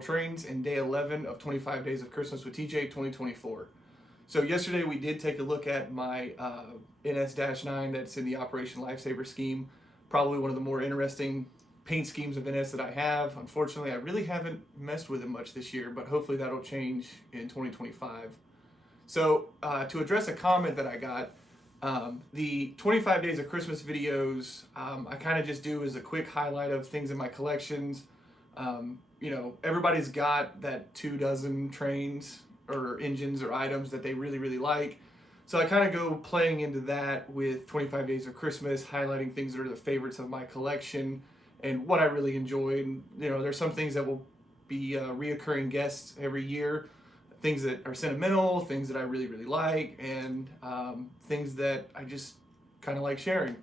Trains and day 11 of 25 Days of Christmas with TJ 2024. So yesterday we did take a look at my NS-9 that's in the Operation Lifesaver scheme. Probably one of the more interesting paint schemes of NS that I have. Unfortunately, I really haven't messed with it much this year, but hopefully that'll change in 2025. So to address a comment that I got, the 25 Days of Christmas videos, I kind of just do as a quick highlight of things in my collections. You know, everybody's got that 24 trains or engines or items that they really like. So I kind of go playing into that with 25 Days of Christmas, highlighting things that are the favorites of my collection and what I really enjoy. And, you know, there's some things that will be reoccurring guests every year, things that are sentimental, things that I really like, and things that I just kind of like sharing.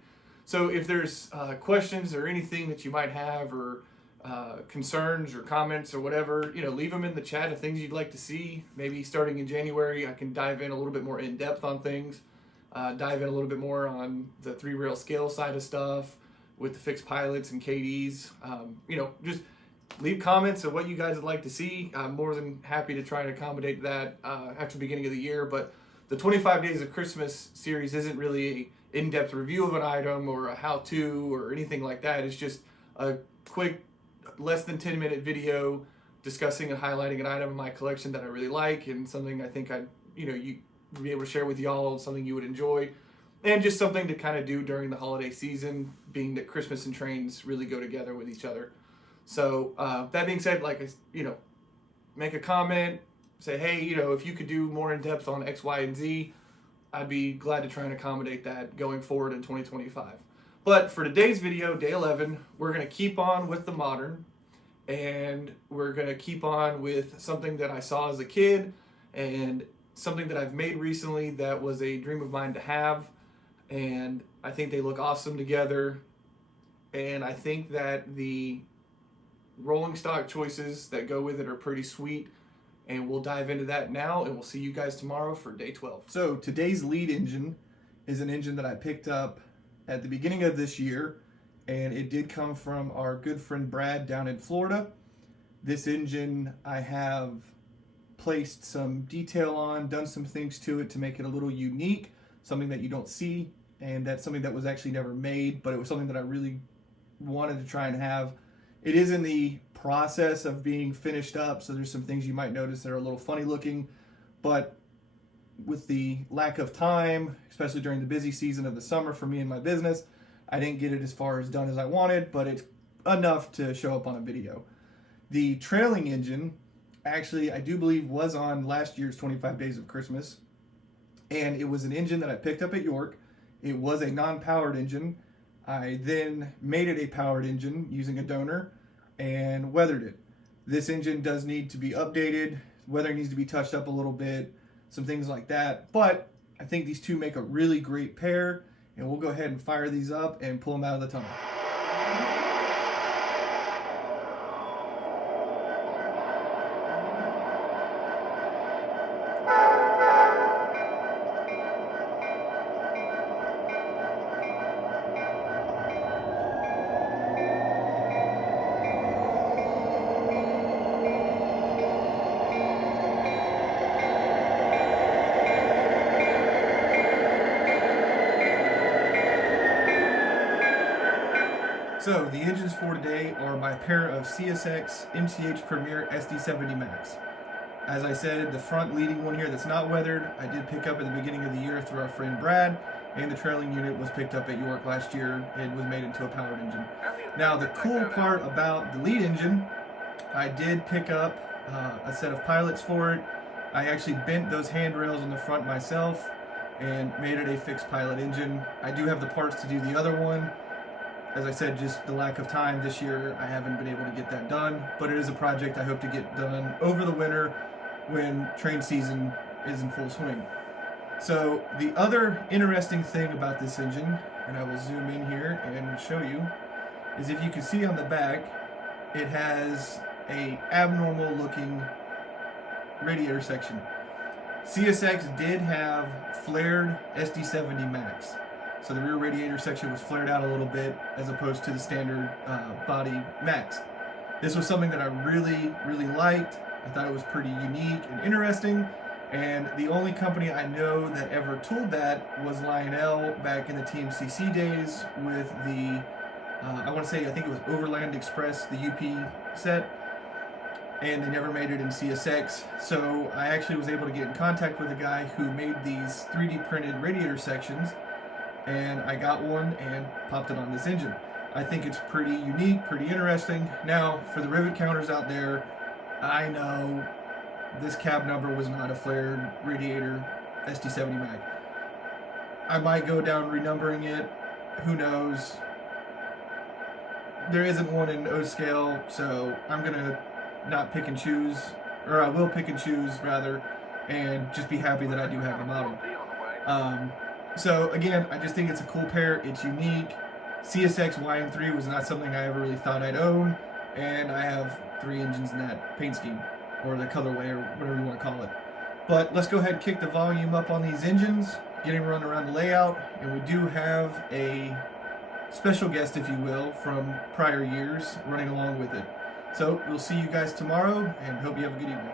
So if there's questions or anything that you might have, or concerns or comments or whatever, you know, leave them in the chat of things you'd like to see. Maybe starting in January, I can dive in a little bit more in depth on things, dive in a little bit more on the 3-rail scale side of stuff with the fixed pilots and KDs. You know, just leave comments of what you guys would like to see. I'm more than happy to try and accommodate that after the beginning of the year. But the 25 Days of Christmas series isn't really an in-depth review of an item or a how-to or anything like that. It's just a quick, less than 10-minute video discussing and highlighting an item in my collection that I really like, and something I think you'd be able to share with y'all, something you would enjoy, and just something to kind of do during the holiday season, being that Christmas and trains really go together with each other. So that being said, like, you know, make a comment, say, hey, you know, if you could do more in depth on X, Y, and Z, I'd be glad to try and accommodate that going forward in 2025. But for today's video, day 11, we're going to keep on with the modern, and we're going to keep on with something that I saw as a kid and something that I've made recently that was a dream of mine to have, and I think they look awesome together, and I think that the rolling stock choices that go with it are pretty sweet, and we'll dive into that now, and we'll see you guys tomorrow for day 12. So today's lead engine is an engine that I picked up at the beginning of this year, and it did come from our good friend Brad down in Florida. This engine I have placed some detail on, done some things to it to make it a little unique, something that you don't see, and that's something that was actually never made, but it was something that I really wanted to try and have. It is in the process of being finished up, so there's some things you might notice that are a little funny looking, but with the lack of time, especially during the busy season of the summer for me and my business, I didn't get it as far as done as I wanted, but it's enough to show up on a video. The trailing engine, actually, I do believe was on last year's 25 Days of Christmas, and it was an engine that I picked up at York. It was a non-powered engine. I then made it a powered engine using a donor and weathered it. This engine does need to be updated. Weather needs to be touched up a little bit, some things like that, but I think these two make a really great pair, and we'll go ahead and fire these up and pull them out of the tunnel. So the engines for today are my pair of CSX MTH Premier SD70MAcs. As I said, the front leading one here that's not weathered, I did pick up at the beginning of the year through our friend Brad, and the trailing unit was picked up at York last year and was made into a powered engine. Now the cool part about the lead engine, I did pick up a set of pilots for it. I actually bent those handrails on the front myself and made it a fixed pilot engine. I do have the parts to do the other one. As I said, just the lack of time this year, I haven't been able to get that done, but it is a project I hope to get done over the winter when train season is in full swing. So the other interesting thing about this engine, and I will zoom in here and show you, is if you can see on the back, it has a abnormal looking radiator section. CSX did have flared SD70MAcs. So the rear radiator section was flared out a little bit as opposed to the standard body Macs. This was something that I really liked. I thought it was pretty unique and interesting, and the only company I know that ever tooled that was Lionel back in the TMCC days with the, I want to say, I think it was Overland Express, the UP set, and they never made it in CSX. So I actually was able to get in contact with a guy who made these 3D printed radiator sections, and I got one and popped it on this engine. I think it's pretty unique, pretty interesting. Now, for the rivet counters out there, I know this cab number was not a flared radiator SD70MAc. I might go down renumbering it, who knows. There isn't one in O scale, so I'm gonna not pick and choose, or I will pick and choose rather, and just be happy that I do have the model. So again, I just think it's a cool pair, it's unique. CSX YN3 was not something I ever really thought I'd own, and I have 3 engines in that paint scheme, or the colorway, or whatever you want to call it. But let's go ahead and kick the volume up on these engines, get him run around the layout, and we do have a special guest, if you will, from prior years running along with it. So we'll see you guys tomorrow, and hope you have a good evening.